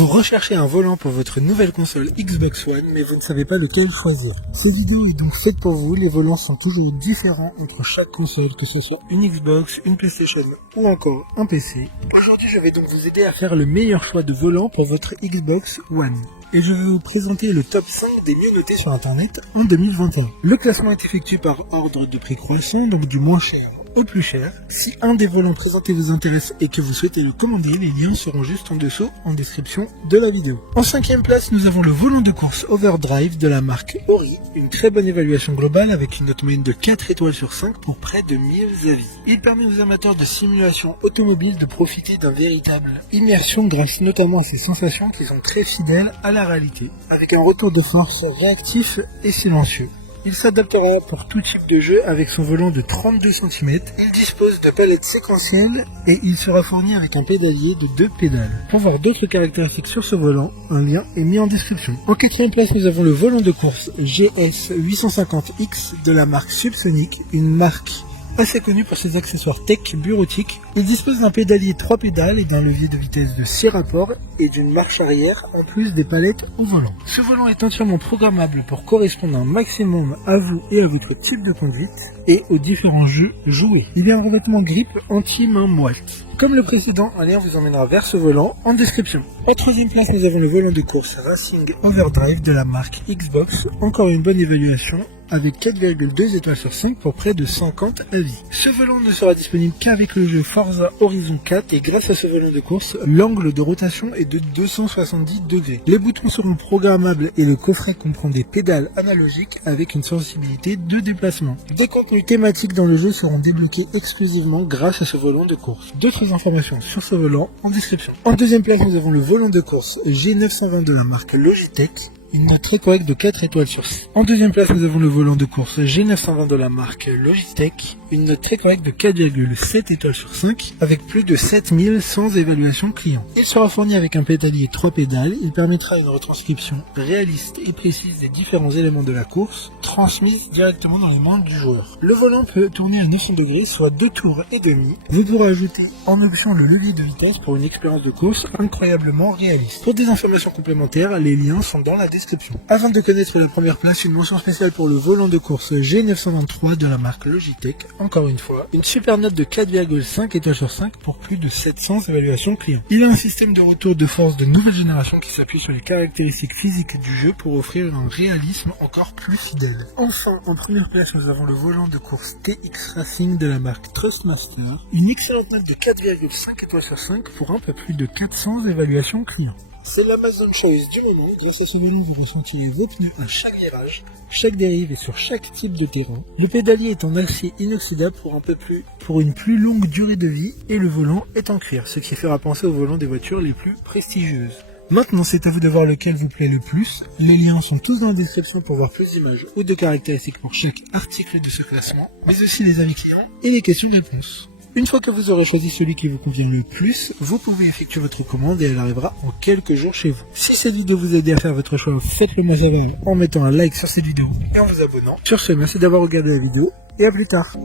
Vous recherchez un volant pour votre nouvelle console Xbox One, mais vous ne savez pas lequel choisir. Cette vidéo est donc faite pour vous, les volants sont toujours différents entre chaque console, que ce soit une Xbox, une PlayStation ou encore un PC. Aujourd'hui, je vais donc vous aider à faire le meilleur choix de volant pour votre Xbox One. Et je vais vous présenter le top 5 des mieux notés sur internet en 2021. Le classement est effectué par ordre de prix croissant, donc du moins cher au plus cher. Si un des volants présentés vous intéresse et que vous souhaitez le commander, les liens seront juste en dessous en description de la vidéo. En 5e place, nous avons le volant de course Overdrive de la marque Ori. Une très bonne évaluation globale avec une note moyenne de 4 étoiles sur 5 pour près de 1000 avis. Il permet aux amateurs de simulation automobile de profiter d'un véritable immersion grâce notamment à ses sensations qui sont très fidèles à la réalité, avec un retour de force réactif et silencieux. Il s'adaptera pour tout type de jeu avec son volant de 32 cm. Il dispose de palettes séquentielles et il sera fourni avec un pédalier de 2 pédales. Pour voir d'autres caractéristiques sur ce volant, un lien est mis en description. En 4e place, nous avons le volant de course GS 850X de la marque Subsonic, une marque assez connu pour ses accessoires tech bureautiques. Il dispose d'un pédalier 3 pédales et d'un levier de vitesse de 6 rapports et d'une marche arrière en plus des palettes au volant. Ce volant est entièrement programmable pour correspondre un maximum à vous et à votre type de conduite et aux différents jeux joués. Il y a un revêtement grip anti-main moite. Comme le précédent, un lien vous emmènera vers ce volant en description. En 3e place, nous avons le volant de course Racing Overdrive de la marque Xbox. Encore une bonne évaluation avec 4,2 étoiles sur 5 pour près de 50 avis. Ce volant ne sera disponible qu'avec le jeu Forza Horizon 4 et grâce à ce volant de course, l'angle de rotation est de 270 degrés. Les boutons seront programmables et le coffret comprend des pédales analogiques avec une sensibilité de déplacement. Des contenus thématiques dans le jeu seront débloqués exclusivement grâce à ce volant de course. D'autres informations sur ce volant en description. En 2e place, nous avons le volant de course G920 de la marque Logitech. Une note très correcte de 4 étoiles sur 6. En 2e place, nous avons le volant de course G920 de la marque Logitech. Une note très correcte de 4,7 étoiles sur 5 avec plus de 7100 évaluations clients. Il sera fourni avec un pédalier 3 pédales. Il permettra une retranscription réaliste et précise des différents éléments de la course transmise directement dans les mains du joueur. Le volant peut tourner à 900 degrés, soit 2 tours et demi. Vous pourrez ajouter en option le levier de vitesse pour une expérience de course incroyablement réaliste. Pour des informations complémentaires, les liens sont dans la description. Avant de connaître la première place, une mention spéciale pour le volant de course G923 de la marque Logitech. Encore une fois, une super note de 4,5 étoiles sur 5 pour plus de 700 évaluations clients. Il a un système de retour de force de nouvelle génération qui s'appuie sur les caractéristiques physiques du jeu pour offrir un réalisme encore plus fidèle. Enfin, en première place, nous avons le volant de course TX Racing de la marque Trustmaster. Une excellente note de 4,5 étoiles sur 5 pour un peu plus de 400 évaluations clients. C'est l'Amazon Choice du moment. Grâce à ce volant, vous ressentirez vos pneus à chaque virage, chaque dérive et sur chaque type de terrain. Le pédalier est en acier inoxydable pour une plus longue durée de vie et le volant est en cuir, ce qui fera penser au volant des voitures les plus prestigieuses. Maintenant, c'est à vous de voir lequel vous plaît le plus. Les liens sont tous dans la description pour voir plus d'images ou de caractéristiques pour chaque article de ce classement, mais aussi les avis clients et les questions-réponses. Une fois que vous aurez choisi celui qui vous convient le plus, vous pouvez effectuer votre commande et elle arrivera en quelques jours chez vous. Si cette vidéo vous a aidé à faire votre choix, faites-le moi savoir en mettant un like sur cette vidéo et en vous abonnant. Sur ce, merci d'avoir regardé la vidéo et à plus tard.